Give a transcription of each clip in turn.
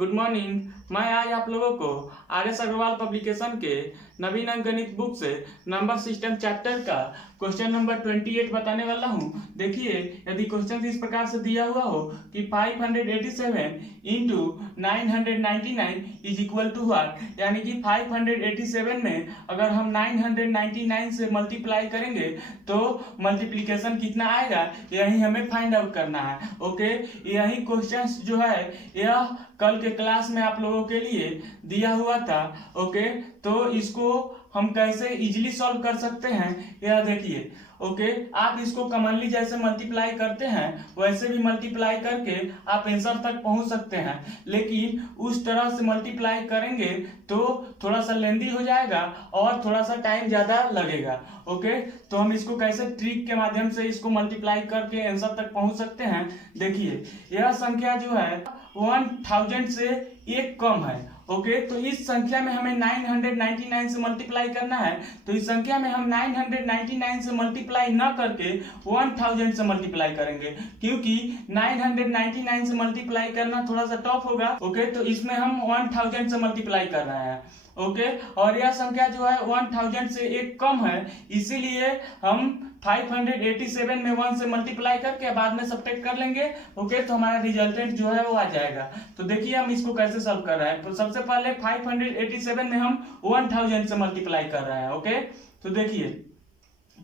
Good morning. मैं आज आप लोगों को आर.एस. अग्रवाल पब्लिकेशन के नवीन अंकगणित बुक से नंबर सिस्टम चैप्टर का क्वेश्चन नंबर 28 बताने वाला हूं। देखिए, यदि क्वेश्चन इस प्रकार से दिया हुआ हो कि 587 into 999 is equal to what, यानी कि 587 में अगर हम 999 से मल्टीप्लाई करेंगे तो मल्टीप्लिकेशन कितना आएगा, यही हमें फाइंड आउट करना है। ओके, यही क्वेश्चन जो है यह कल के क्लास में आप लोगों के लिए दिया हुआ था। ओके, तो इसको हम कैसे इजीली सॉल्व कर सकते हैं यह देखिए। ओके, आप इसको कॉमनली जैसे मल्टीप्लाई करते हैं वैसे भी मल्टीप्लाई करके आप आंसर तक पहुंच सकते हैं, लेकिन उस तरह से मल्टीप्लाई करेंगे तो थोड़ा सा लेंदी हो जाएगा और थोड़ा सा टाइम ज्यादा लगेगा। ओके, तो हम इसको कैसे ट्रिक के माध्यम से इसको मल्टीप्लाई करके आंसर तक पहुंच सकते हैं। देखिए, यह संख्या जो है 1000 से एक कम है। ओके, तो इस संख्या में हमें 999 से मल्टीप्लाई करना है, तो इस संख्या में हम 999 से मल्टीप्लाई न करके 1000 से मल्टीप्लाई करेंगे, क्योंकि 999 से मल्टीप्लाई करना थोड़ा सा टफ होगा। ओके, तो इसमें हम 1000 से मल्टीप्लाई कर रहे हैं। ओके, और यह संख्या जो है 1000 से एक कम है, इसीलिए हम 587 में 1 से मल्टीप्लाई करके बाद में सब्ट्रैक्ट कर लेंगे। ओके, तो हमारा रिजल्टेंट जो है वो आ जाएगा। तो देखिए हम इसको कैसे सॉल्व कर रहे हैं। तो सबसे पहले 587 में हम 1000 से मल्टीप्लाई कर रहे हैं। ओके, तो देखिए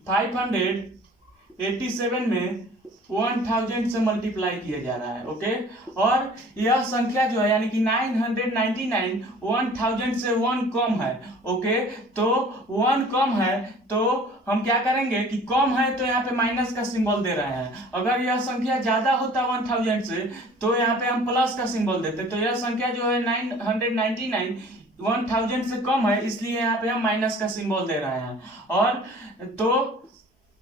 587 में 1000 से मल्टीप्लाई किया जा रहा है। ओके, और यह संख्या जो है यानी कि 999 1000 से 1 कम है। ओके, तो 1 कम है तो हम क्या करेंगे कि कम है तो यहाँ पे माइनस का सिंबल दे रहे हैं। अगर यह संख्या ज्यादा होता 1000 से तो यहाँ पे हम प्लस का सिंबल देते। तो यह संख्या जो है 999 1000 से कम है, इसलिए यहाँ पे हम माइनस का सिंबल दे रहे हैं। और तो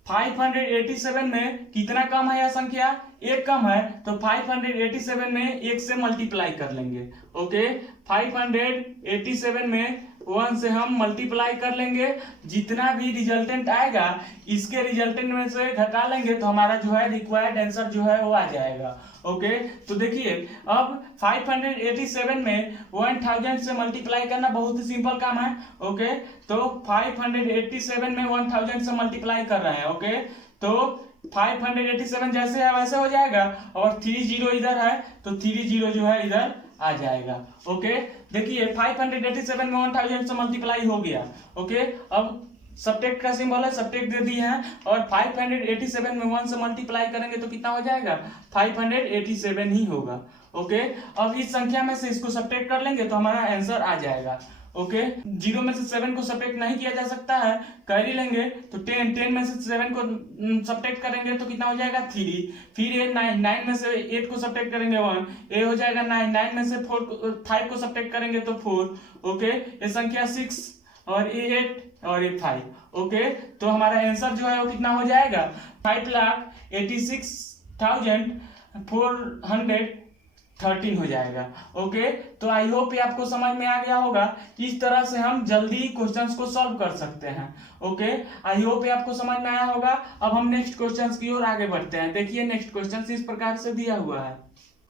587 में कितना कम है यह संख्या, एक कम है, तो 587 में 1 से मल्टीप्लाई कर लेंगे। ओके, 587 में 1 से हम मल्टीप्लाई कर लेंगे, जितना भी रिजल्टेंट आएगा इसके रिजल्टेंट में से घटा लेंगे तो हमारा जो है रिक्वायर्ड आंसर जो है वो आ जाएगा। ओके, तो देखिए अब 587 में 1000 से मल्टीप्लाई करना बहुत ही सिंपल काम है। ओके, तो 587 में 1000 से मल्टीप्लाई कर रहे हैं। ओके, तो 587 जैसे है वैसे हो जाएगा, और 30 इधर है तो 30 जो है इधर आ जाएगा। ओके, देखिए 587 में 1000 से मल्टीप्लाई हो गया। ओके, अब सब्ट्रैक्ट का सिंबल है, सब्ट्रैक्ट दे दिए हैं, और 587 में 1 से मल्टीप्लाई करेंगे तो कितना हो जाएगा, 587 ही होगा। ओके, अब इस संख्या में से इसको सब्ट्रैक्ट कर लेंगे तो हमारा आंसर आ जाएगा। ओके, 0 में से 7 को सब्ट्रैक्ट नहीं किया जा सकता है, कर ही लेंगे। तो 10 में से 7 को सब्ट्रैक्ट करेंगे तो कितना हो जाएगा 3, फिर ये 9 में से 8 को सब्ट्रैक्ट करेंगे 1, ये हो जाएगा 9 में से 5 को सब्ट्रैक्ट करेंगे तो 4। ओके, ये संख्या 6 और ये 8 और ये 5। ओके, तो हमारा आंसर जो है वो कितना हो जाएगा, 5,86,413 हो जाएगा। ओके, तो आई होप ये आपको समझ में आ गया होगा कि इस तरह से हम जल्दी क्वेश्चंस को सॉल्व कर सकते हैं। ओके, आई होप ये आपको समझ में आया होगा। अब हम नेक्स्ट क्वेश्चंस की ओर आगे बढ़ते हैं। देखिए नेक्स्ट क्वेश्चन इस प्रकार से दिया हुआ है,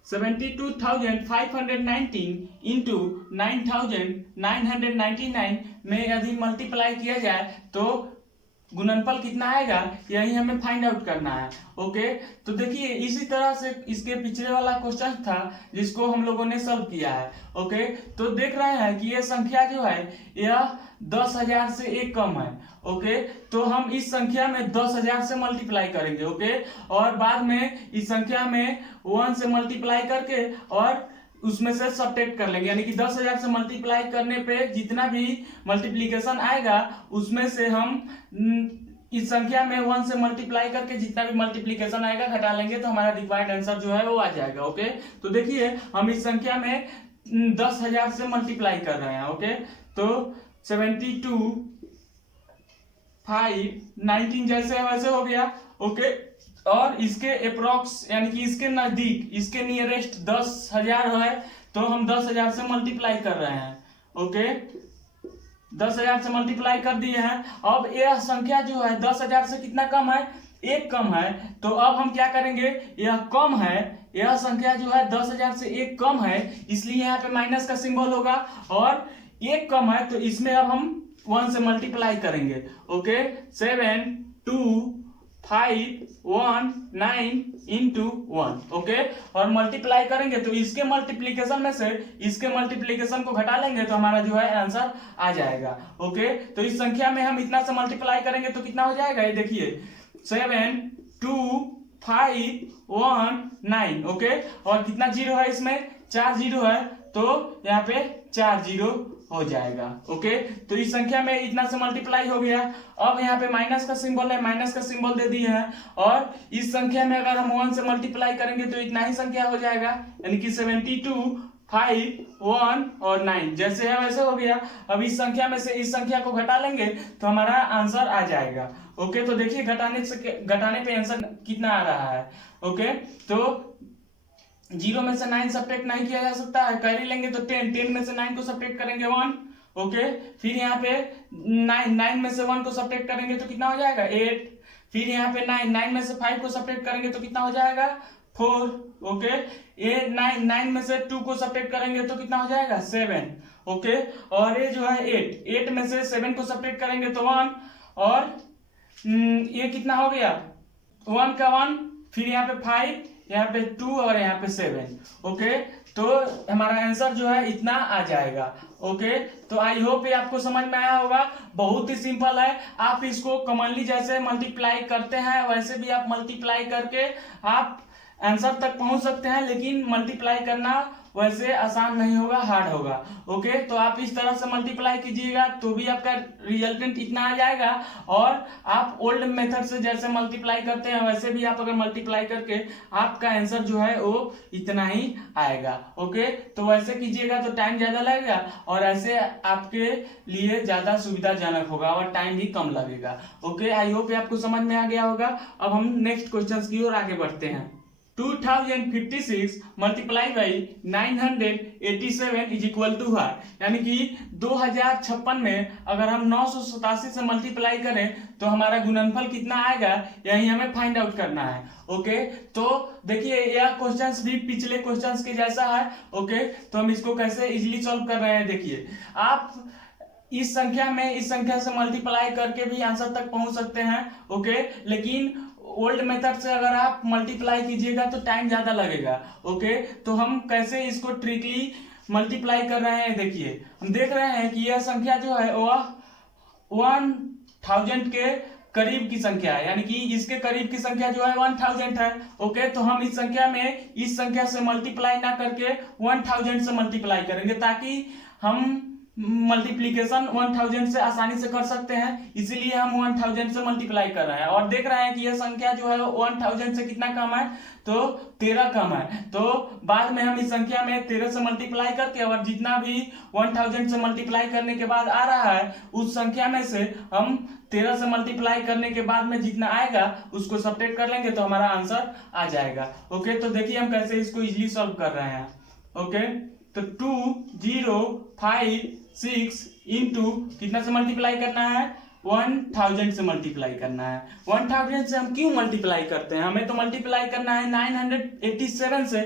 72,519 इंटू 9,999 में यदि मल्टीप्लाई किया जाए तो गुणनफल कितना आएगा, यही हमें फाइंड आउट करना है। ओके, तो देखिए इसी तरह से इसके पिछले वाला क्वेश्चन था जिसको हम लोगों ने सॉल्व किया है। ओके, तो देख रहे हैं कि ये संख्या जो है यह 10,000 से एक कम है। ओके, तो हम इस संख्या में 10,000 से मल्टीप्लाई करेंगे। ओके, और बाद में इस संख्या में 1 से मल्टीप्लाई करके और उसमें से सब्ट्रैक्ट कर लेंगे, यानी कि 10,000 से मल्टीप्लाई करने पे जितना भी मल्टीप्लिकेशन आएगा उसमें से हम इस संख्या में 1 से मल्टीप्लाई करके जितना भी मल्टीप्लिकेशन आएगा घटा लेंगे तो हमारा रिक्वायर्ड आंसर जो है वो आ जाएगा। ओके, तो देखिए हम इस संख्या में 10,000 से मल्टीप्लाई कर रहे हैं। ओके, तो 72,519 जैसे वैसे हो गया। ओके, और इसके अप्रोक्स यानी कि इसके नजदीक, इसके नियरेस्ट 10,000 है तो हम 10,000 से मल्टीप्लाई कर रहे हैं। ओके, 10,000 से मल्टीप्लाई कर दिए हैं। अब यह संख्या जो है 10,000 से कितना कम है, एक कम है, तो अब हम क्या करेंगे, यह कम है यह संख्या जो है 10,000 से एक कम है, इसलिए यहाँ पे माइनस का सिंबल होगा, और एक कम है तो इसमें अब हम 1 से मल्टीप्लाई करेंगे। Okay, 7 2 5 1 9 into 1। ओके, और मल्टीप्लाई करेंगे तो इसके मल्टीप्लीकेशन में से इसके मल्टीप्लीकेशन को घटा लेंगे तो हमारा जो है आंसर आ जाएगा। ओके, तो इस संख्या में हम इतना से मल्टीप्लाई करेंगे तो कितना हो जाएगा, ये देखिए 7 2 5 1 9। ओके, और कितना जीरो है इसमें, 4 जीरो है, तो यहाँ पे 4 जीरो हो जाएगा। ओके, तो इस संख्या में इतना से मल्टीप्लाई हो गया। अब यहाँ पे माइनस का सिंबल है, माइनस का सिंबल दे दिए हैं, और इस संख्या में अगर हम 1 से मल्टीप्लाई करेंगे तो इतना ही संख्या हो जाएगा, यानी कि 72 5 1 और 9 जैसे है वैसे हो गया। अब इस संख्या में से इस संख्या को घटा लेंगे तो हमारा आंसर आ जाएगा। ओके, तो देखिए घटाने पे आंसर कितना आ रहा है। ओके, तो 0 में से 9 सब्ट्रैक्ट नहीं किया जा सकता है, कैरी लेंगे तो 10 में से 9 को सब्ट्रैक्ट करेंगे 1। ओके, फिर यहाँ पे 9 में से 1 को सब्ट्रैक्ट करेंगे तो कितना हो जाएगा 8। फिर यहाँ पे 9 में से 5 को सब्ट्रैक्ट करेंगे तो कितना हो जाएगा 4। ओके, 9 में से 2 को सब्ट्रैक्ट करेंगे तो कितना हो जाएगा 7। ओके, और ये जो है 8 में से 7 को सब्ट्रैक्ट करेंगे तो 1, और ये कितना हो गया 1 का 1, फिर यहाँ पे 5, यहाँ पे 2 और यहाँ पे 7। ओके, तो हमारा आंसर जो है इतना आ जाएगा। ओके, तो आई होप ये आपको समझ में आया होगा। बहुत ही सिंपल है, आप इसको कॉमनली जैसे मल्टीप्लाई करते हैं वैसे भी आप मल्टीप्लाई करके आप आंसर तक पहुंच सकते हैं, लेकिन मल्टीप्लाई करना वैसे आसान नहीं होगा, हार्ड होगा। ओके, तो आप इस तरह से मल्टीप्लाई कीजिएगा तो भी आपका रिजल्टेंट इतना आ जाएगा, और आप ओल्ड मेथड से जैसे मल्टीप्लाई करते हैं वैसे भी आप अगर मल्टीप्लाई करके आपका आंसर जो है वो इतना ही आएगा। ओके, तो वैसे कीजिएगा तो टाइम ज्यादा लगेगा, और ऐसे आपके लिए ज्यादा सुविधाजनक होगा और टाइम भी कम लगेगा। ओके, आई होप आपको समझ में आ गया होगा। अब हम नेक्स्ट क्वेश्चन की ओर आगे बढ़ते हैं। 2056 multiply by 987 is equal to है, यानी कि 2056 में अगर हम 987 से मल्टीप्लाई करें तो हमारा गुणनफल कितना आएगा, यही हमें फाइंड आउट करना है। ओके, तो देखिए यह क्वेश्चंस भी पिछले क्वेश्चंस के जैसा है। ओके, तो हम इसको कैसे इजीली सॉल्व कर रहे हैं, देखिए आप इस संख्या में इस संख्या से मल्टीप्लाई करके भी आंसर तक पहुंच सकते हैं। ओके, लेकिन ओल्ड मेथड से अगर आप मल्टीप्लाई कीजिएगा तो टाइम ज्यादा लगेगा। ओके, तो हम कैसे इसको ट्रिकली मल्टीप्लाई कर रहे हैं, देखिए हम देख रहे हैं कि यह संख्या जो है वह 1000 के करीब की संख्या है, यानी कि इसके करीब की संख्या जो है 1000 है। ओके, तो हम इस संख्या में इस संख्या से मल्टीप्लाई ना करके 1000 से मल्टीप्लाई करेंगे, ताकि हम मल्टीप्लीकेशन 1000 से आसानी से कर सकते हैं, इसीलिए हम 1000 से मल्टीप्लाई कर रहे हैं। और देख रहे हैं कि यह संख्या जो है 1000 से कितना कम है, तो 13 कम है। तो बाद में हम इस संख्या में 13 से मल्टीप्लाई करके और जितना भी 1000 से मल्टीप्लाई करने के बाद आ रहा है उस संख्या में से हम 13 से मल्टीप्लाई करने के बाद में जितना आएगा उसको सब्ट्रैक्ट कर लेंगे तो हमारा आंसर आ जाएगा। ओके, तो देखिए हम कैसे इसको इजीली सॉल्व कर रहे हैं। ओके, तो 2056 इंटू कितना से मल्टीप्लाई करना है, 1000 से मल्टीप्लाई करना है। 1000 से हम क्यों मल्टीप्लाई करते हैं, हमें तो मल्टीप्लाई करना है 987 से।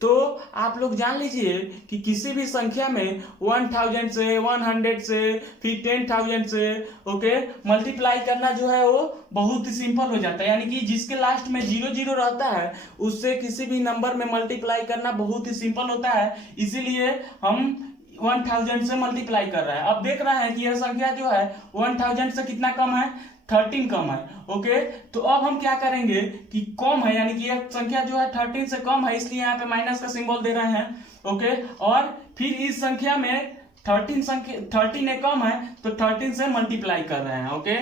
तो आप लोग जान लीजिए कि किसी भी संख्या में 1000 से 100 से फिर 10000 से ओके मल्टीप्लाई करना जो है वो बहुत ही सिंपल हो जाता है, यानी कि जिसके लास्ट में 00 रहता है उससे किसी भी नंबर में मल्टीप्लाई करना बहुत ही सिंपल होता है, इसीलिए हम 1000 से मल्टीप्लाई कर रहा है। अब देख रहा है कि यह संख्या जो है 1000 से कितना कम है, 13 कम है। ओके, तो अब हम क्या करेंगे कि कम है, यानी कि यह संख्या जो है 13 से कम है, इसलिए यहाँ पे माइनस का सिंबल दे रहे हैं। ओके, और फिर इस संख्या में 13 कम है तो 13 से मल्टीप्लाई कर रहे हैं। ओके,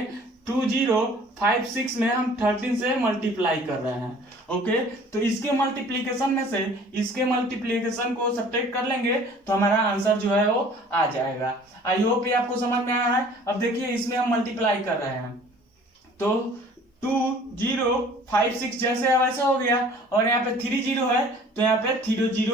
2056 में हम 13 से मल्टीप्लाई कर रहे हैं। ओके, तो इसके मल्टीप्लीकेशन में से इसके मल्टीप्लीकेशन को सब्ट्रैक्ट कर लेंगे तो हमारा आंसर जो है वो आ जाएगा। आई होप ये आपको समझ में आया है। अब देखिए इसमें हम मल्टीप्लाई कर रहे हैं तो 2056 जैसे है वैसे हो गया, और यहाँ पे 30 है तो यहाँ पे 30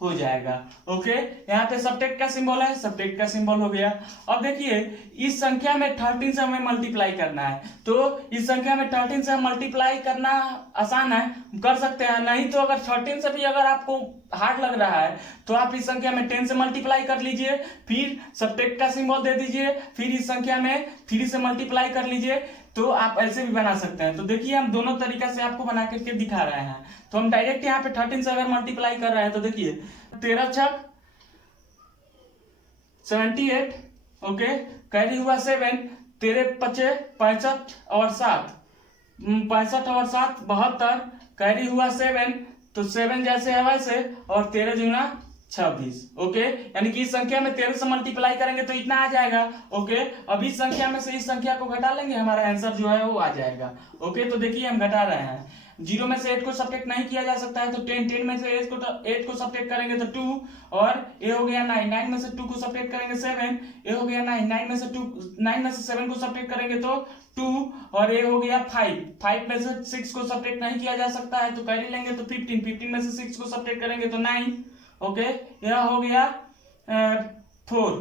हो जाएगा। ओके, यहाँ पे सब्ट्रैक्ट का सिंबल है, सब्ट्रैक्ट का सिंबल हो गया। अब देखिए इस संख्या में 13 से हमें मल्टीप्लाई करना है, तो इस संख्या में 13 से मल्टीप्लाई करना आसान है, कर सकते हैं। नहीं तो अगर 13 से भी अगर आपको हार्ड लग रहा है तो आप इस संख्या में 10 से मल्टीप्लाई कर लीजिए, फिर सब्ट्रैक्ट का सिंबल दे दीजिए, फिर इस संख्या में 3 से मल्टीप्लाई कर लीजिए, तो आप ऐसे भी बना सकते हैं। तो देखिए हम दोनों तरीका से आपको बना करके दिखा रहे हैं। तो हम डायरेक्ट यहाँ पे 13 से अगर मल्टीप्लाई कर रहे हैं तो देखिए 13 छक 78, ओके, कैरी हुआ 7, 13 पचे 65 और 7, 65 और 7 72, कैरी हुआ 7, तो 7 जैसे है वैसे, और 13 दूना 26। ओके, यानी कि इस संख्या में 13 से मल्टीप्लाई करेंगे तो इतना आ जाएगा। ओके, अब इस संख्या में से इस संख्या को घटा लेंगे, हमारा आंसर जो है वो आ जाएगा। ओके, तो देखिए हम घटा रहे हैं, 0 में से 8 को सब्ट्रैक्ट नहीं किया जा सकता है, तो 10 में से 8 को सब्ट्रैक्ट करेंगे तो 2, और ये हो गया 9 में से 2 को सब्ट्रैक्ट करेंगे 7, ये हो गया 9 में से 7 को सब्ट्रैक्ट करेंगे तो 2, और ये हो गया 5 में से 6 को सब्ट्रैक्ट नहीं किया जा सकता है, तो कैरी लेंगे तो 15 में से 6 को सब्ट्रैक्ट करेंगे तो 9। ओके, यह हो गया 4।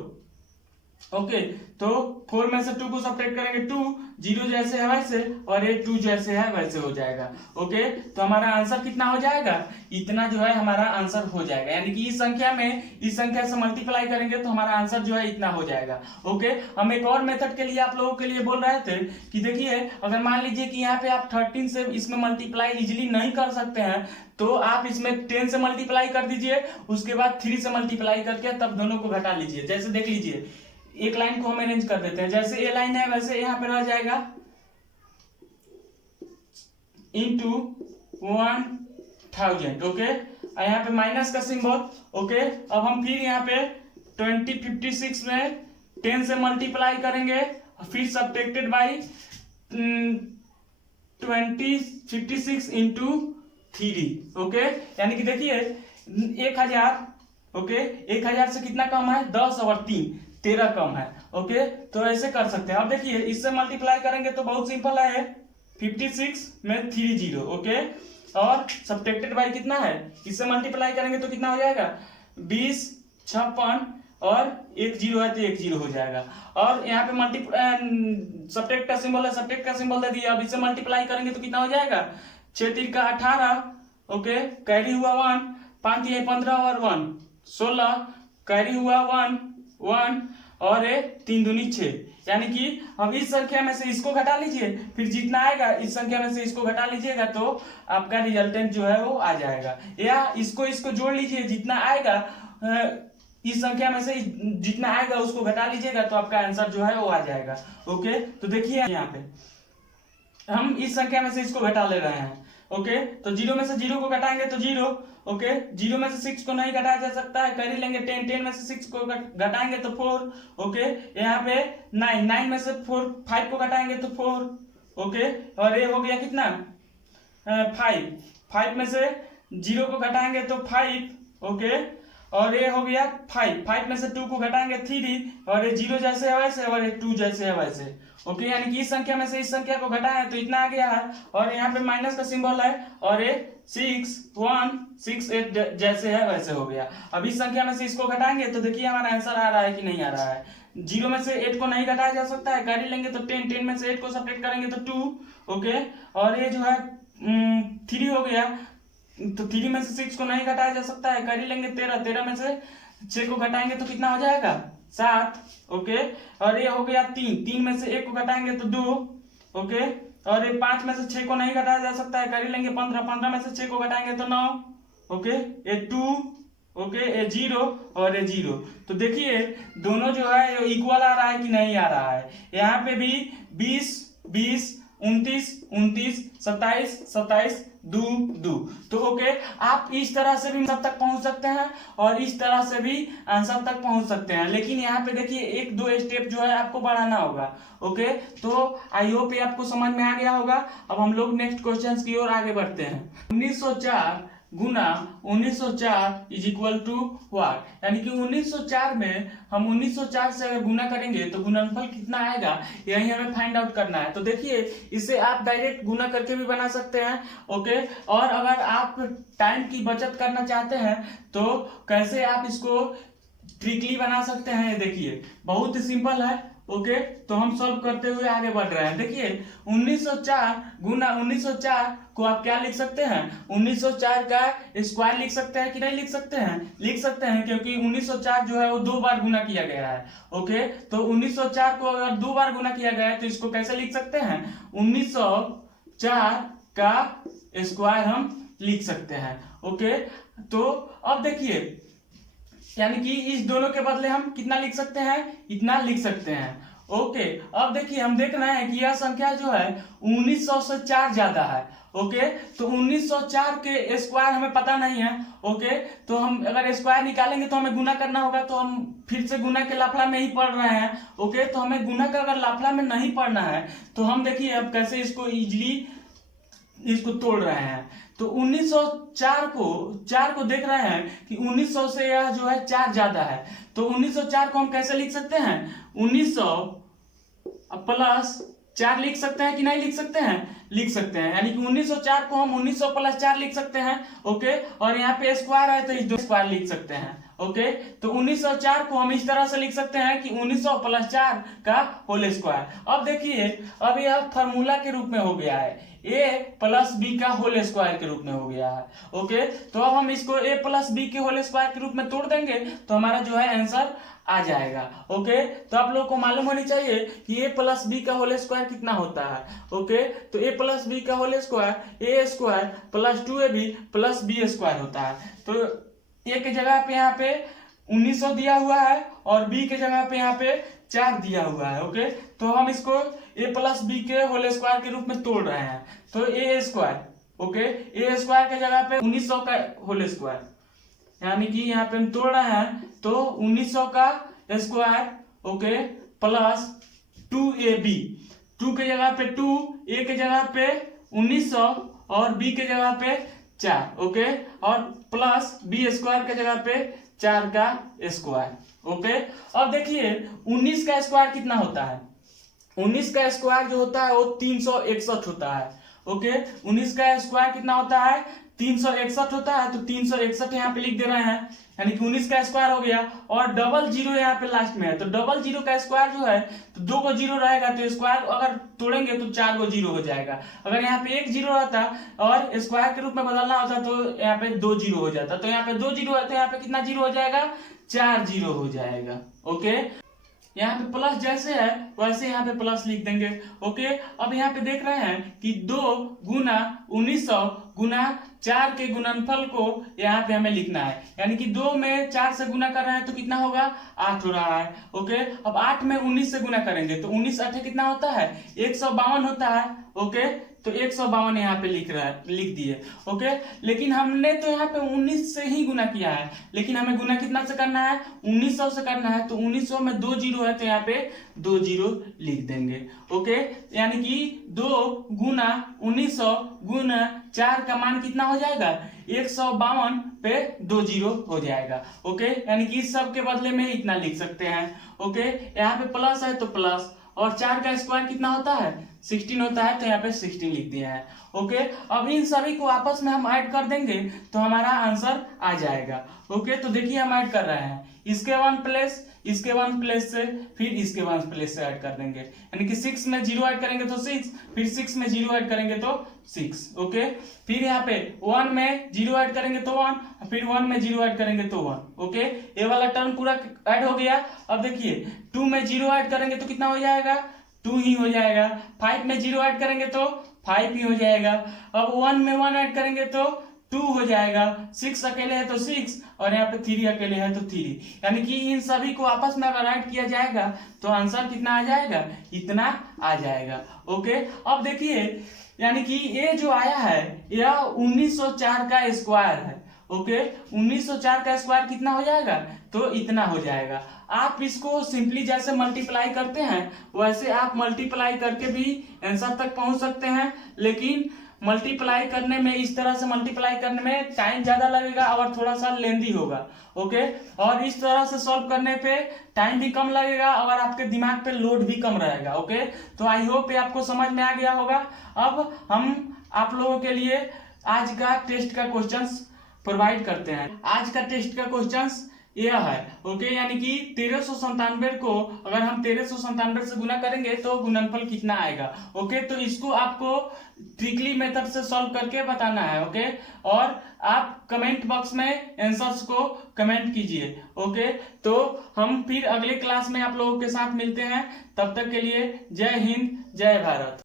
ओके, तो 4 में से 2 को सब्ट्रैक्ट करेंगे 2, 0 जैसे है वैसे, और ये 2 जैसे है वैसे हो जाएगा। ओके, तो हमारा आंसर कितना हो जाएगा, इतना जो है हमारा आंसर हो जाएगा, यानी कि इस संख्या में इस संख्या से मल्टीप्लाई करेंगे तो हमारा आंसर जो है इतना हो जाएगा। ओके, हम एक और मेथड के लिए आप लोगों के लिए बोल रहे थे कि देखिए अगर मान लीजिए कि यहाँ पे आप 13 से इसमें मल्टीप्लाई इजिली नहीं कर सकते हैं, तो आप इसमें 10 से मल्टीप्लाई कर dीजिए, उसके बाद 3 से मल्टीप्लाई करके तब दोनों को घटा लीजिए। जैसे देख लीजिए, एक लाइन को हम अरेंज कर देते हैं, जैसे ये लाइन है वैसे यहाँ पे रह जाएगा इंटू 1000। ओके, यहाँ पे माइनस का सिंबल। ओके, अब हम फिर यहाँ पे 2056 में 10 से मल्टीप्लाई करेंगे, फिर सब्ट्रैक्टेड बाई 2056 इंटू 3। ओके, यानी कि देखिए 1000, ओके, 1000 से कितना कम है, 10 और 3 13 कम है। ओके, तो ऐसे कर सकते हैं। अब देखिए इससे मल्टीप्लाई करेंगे तो बहुत सिंपल है, 56 में 30। ओके, और सब्ट्रैक्टेड बाई कितना है, इससे मल्टीप्लाई करेंगे तो कितना हो जाएगा, 20 56, और 1 0 है तो 1 0 हो जाएगा। और यहाँ पे सब्ट्रैक्ट का सिंबल है, सब्ट्रैक्ट का सिंबल दे दिया। अब इससे मल्टीप्लाई करेंगे तो कितना हो जाएगा, 6 3 का 18, ओके, कैरी हुआ 1, 5 3 15 और 1 16, कैरी हुआ 1 और 3 दूनी 6, यानी कि अब इस संख्या में से इसको घटा लीजिए, फिर जितना आएगा इस संख्या में से इसको घटा लीजिएगा तो आपका रिजल्टेंट जो है वो आ जाएगा। या इसको जोड़ लीजिए, जितना आएगा इस संख्या में से जितना आएगा उसको घटा लीजिएगा तो आपका आंसर जो है वो आ जाएगा। ओके, तो देखिए यहाँ पे हम इस संख्या में से इसको घटा ले रहे हैं। ओके, तो 0 में से 0 को घटाएंगे तो 0। ओके, 0 में से 6 को नहीं घटाया जा सकता है, कर लेंगे 10 में से 6 को घटाएंगे तो 4। ओके, यहाँ पे 9 में से 5 को घटाएंगे तो 4। ओके, और ये हो गया कितना, 5 में से 0 को घटाएंगे तो 5। ओके, और ये हो गया 5 में से 2 को घटाएंगे 3, और ये 0 जैसे है वैसे, और ये 2 जैसे है वैसे। ओके, यानी कि इस संख्या में से इस संख्या को घटाया तो इतना आ गया है, और यहाँ पे माइनस का सिंबल है, और ये 6 1 6 8 जैसे है वैसे हो गया। अब इस संख्या में से इसको घटाएंगे तो देखिए हमारा आंसर आ रहा है कि नहीं आ रहा है। 0 में से 8 को नहीं घटाया जा सकता है, कर लेंगे तो 10 में से 8 को सब्ट्रैक्ट करेंगे तो 2। ओके, और ये जो है 3 हो गया, तो 3 में से 6 को नहीं घटाया जा सकता है, कर लेंगे 13 में से 6 को घटाएंगे तो कितना हो जाएगा, 7। ओके, और ये हो गया 3 में से 1 को घटाएंगे तो 2। ओके, और ये 5 में से 6 को नहीं घटाया जा सकता है, कर लेंगे 15 में से 6 को घटाएंगे तो 9। ओके, ये 2। ओके, ये 0 और ये 0। तो देखिए दोनों जो है इक्वल आ रहा है कि नहीं आ रहा है। यहाँ पे भी 20 20 29 29 27 27 2 तो ओके, आप इस तरह से भी आंसर तक पहुंच सकते हैं और इस तरह से भी आंसर तक पहुंच सकते हैं, लेकिन यहाँ पे देखिए 1-2 स्टेप जो है आपको बढ़ाना होगा। ओके, तो आई होप ये आपको समझ में आ गया होगा। अब हम लोग नेक्स्ट क्वेश्चन की ओर आगे बढ़ते हैं। 1904 गुना 1904 इज इक्वल टू व्हाट, यानी कि 1904 में हम 1904 से अगर गुना करेंगे तो गुणनफल कितना आएगा, यही हमें फाइंड आउट करना है। तो देखिए इसे आप डायरेक्ट गुना करके भी बना सकते हैं, ओके। और अगर आप टाइम की बचत करना चाहते हैं तो कैसे आप इसको ट्रिकली बना सकते हैं, ये देखिए बहुत ही सिंपल है, ओके। तो हम सॉल्व करते हुए आगे बढ़ रहे हैं। देखिए 1904 गुना 1904 को आप क्या लिख सकते हैं, 1904 का स्क्वायर लिख सकते हैं कि नहीं लिख सकते हैं, लिख सकते हैं, क्योंकि 1904 जो है वो 2 बार गुना किया गया है, ओके। तो 1904 को अगर 2 बार गुना किया गया है तो इसको कैसे लिख सकते हैं, 1904 का स्क्वायर हम लिख सकते हैं, ओके। तो अब देखिए यानी कि इस दोनों के बदले हम कितना लिख सकते हैं, इतना लिख सकते हैं, ओके। अब देखिए हम देख रहे हैं कि यह संख्या जो है 1900 से 4 ज्यादा है, ओके। तो 1904 के स्क्वायर हमें पता नहीं है, ओके। तो हम अगर स्क्वायर निकालेंगे तो हमें गुना करना होगा, तो हम फिर से गुना के लाफड़ा में ही पढ़ रहे हैं, ओके। तो हमें गुना का अगर लाफड़ा में नहीं पढ़ना है तो हम देखिए अब कैसे इसको इजिली इसको तोड़ रहे हैं। तो 1904 को देख रहे हैं कि 1900 से यह जो है 4 ज्यादा है, तो 1904 को हम कैसे लिख सकते हैं, 1900 प्लस 4 लिख सकते हैं कि नहीं लिख सकते हैं, लिख सकते हैं। यानी कि 1904 को हम 1900 प्लस 4 लिख सकते हैं, ओके। और यहाँ पे स्क्वायर है तो इस दो स्क्वायर लिख सकते हैं, ओके। तो 1904 को हम इस तरह से लिख सकते हैं कि 1900 प्लस 4 का होल स्क्वायर। अब देखिए अब यह फार्मूला के रूप में हो गया है, a प्लस बी का होल स्क्वायर के रूप में हो गया है, ओके। तो अब हम इसको a प्लस बी के होल स्क्वायर के रूप में तोड़ देंगे तो हमारा जो है आंसर आ जाएगा, ओके। तो आप लोगों को मालूम होनी चाहिए कि a प्लस बी का होल स्क्वायर कितना होता है, ओके। तो a प्लस बी का whole square a square plus 2ab plus B square होता है। तो a के जगह पे यहाँ पे 1900 दिया हुआ है और b के जगह पे यहाँ पे 4 दिया हुआ है, ओके। तो हम इसको a प्लस बी के होल स्क्वायर के रूप में तोड़ रहे हैं। तो a square, okay, a square के जगह पे 1900 का होल स्क्वायर, यानी कि यहाँ पे हम तोड़ रहे हैं तो 1900 का स्क्वायर, ओके, प्लस 2ab, 2 के जगह पे 2, a के जगह पे 1900 और b के जगह पे 4, ओके, और प्लस b स्क्वायर के जगह पे 4 का स्क्वायर, ओके। अब देखिए 19 का स्क्वायर कितना होता है, 19 का स्क्वायर जो होता है वो 361 होता है, ओके। 19 का स्क्वायर कितना होता है, 361 होता है। तो 361 यहाँ पे लिख दे रहे हैं, यानी कि 19 का स्क्वायर हो गया और डबल जीरो यहाँ पे लास्ट में है। तो डबल जीरो का स्क्वायर जो है तो 2 को जीरो रहेगा तो स्क्वायर अगर तोड़ेंगे तो 4 को जीरो हो जाएगा। अगर यहाँ पे 1 जीरो रहता और स्क्वायर के रूप में बदलना होता तो यहाँ पे 2 जीरो हो जाता। तो यहाँ पे 2 जीरो है तो यहाँ पे कितना जीरो हो जाएगा, 4 जीरो हो जाएगा, ओके। यहाँ पे प्लस जैसे है वैसे यहाँ पे प्लस लिख देंगे, ओके। अब यहाँ पे देख रहे हैं कि 2 गुना 1900 गुना 4 के गुणनफल को यहाँ पे हमें लिखना है, यानी कि 2 में 4 से गुना कर रहे हैं तो कितना होगा, 8 हो रहा है, ओके। अब 8 में 19 से गुना करेंगे तो 19 8 कितना होता है, 152 होता है, ओके। तो 152 यहाँ पे लिख दिए, ओके। लेकिन हमने तो यहाँ पे 19 से ही गुना किया है, लेकिन हमें गुना कितना से करना है, 1900 से करना है। तो 1900 में 2 जीरो है तो यहाँ पे 2 जीरो लिख देंगे, ओके। यानी कि 2 गुना 1900 गुना 4 का मान कितना हो जाएगा, 152 पे 2 जीरो हो जाएगा, ओके। यानी कि इस सब के बदले में इतना लिख सकते हैं, ओके। यहाँ पे प्लस है तो प्लस, और 4 का स्क्वायर कितना होता है, 16 होता है, तो यहाँ पे 16 लिख दिया है, ओके। अब इन सभी को आपस में हम ऐड कर देंगे तो हमारा आंसर आ जाएगा, ओके। तो देखिए हम ऐड कर रहे हैं, इसके 1 प्लेस इसके 1 प्लेस से फिर इसके 1 प्लेस से ऐड कर देंगे, यानी कि 6 में 0 ऐड करेंगे तो 6, फिर 6 में 0 ऐड करेंगे तो 6, ओके। फिर यहाँ पे 1 में 0 ऐड करेंगे तो 1, फिर 1 में 0 ऐड करेंगे तो 1, ओके। ये वाला टर्म पूरा ऐड हो गया। अब देखिए 2 में 0 ऐड करेंगे तो कितना हो जाएगा, 2 ही हो जाएगा। 5 में 0 ऐड करेंगे तो 5 ही हो जाएगा। अब 1 में 1 ऐड करेंगे तो 2 हो जाएगा। 6 अकेले है तो 6 और यहाँ पे 3 अकेले है तो 3, यानी कि इन सभी को आपस में अगर ऐड किया जाएगा तो आंसर कितना आ जाएगा, इतना आ जाएगा, ओके। अब देखिए यानी कि ये जो आया है यह 1904 का स्क्वायर है, ओके। 1904 का स्क्वायर कितना हो जाएगा, तो इतना हो जाएगा। आप इसको सिंपली जैसे मल्टीप्लाई करते हैं वैसे आप मल्टीप्लाई करके भी आंसर तक पहुंच सकते हैं, लेकिन मल्टीप्लाई करने में, इस तरह से मल्टीप्लाई करने में टाइम ज़्यादा लगेगा और थोड़ा सा लेंदी होगा। ओके, और इस तरह से सॉल्व करने पे टाइम भी कम लगेगा और आपके दिमाग पे लोड भी कम रहेगा। ओके, तो आई होप ये आपको समझ में आ गया होगा। अब हम आप लोगों के लिए आज का टेस्ट का क्वेश्चंस प्रोवाइड करते हैं। आज का टेस्ट का क्वेश्चंस यह है। ओके, यानी कि 1397 को अगर हम 1397 से गुना करेंगे तो गुणनफल कितना आएगा। ओके, तो इसको आपको ट्रिकली मेथड से सॉल्व करके बताना है। ओके, और आप कमेंट बॉक्स में आंसर्स को कमेंट कीजिए। ओके, तो हम फिर अगले क्लास में आप लोगों के साथ मिलते हैं। तब तक के लिए जय हिंद, जय भारत।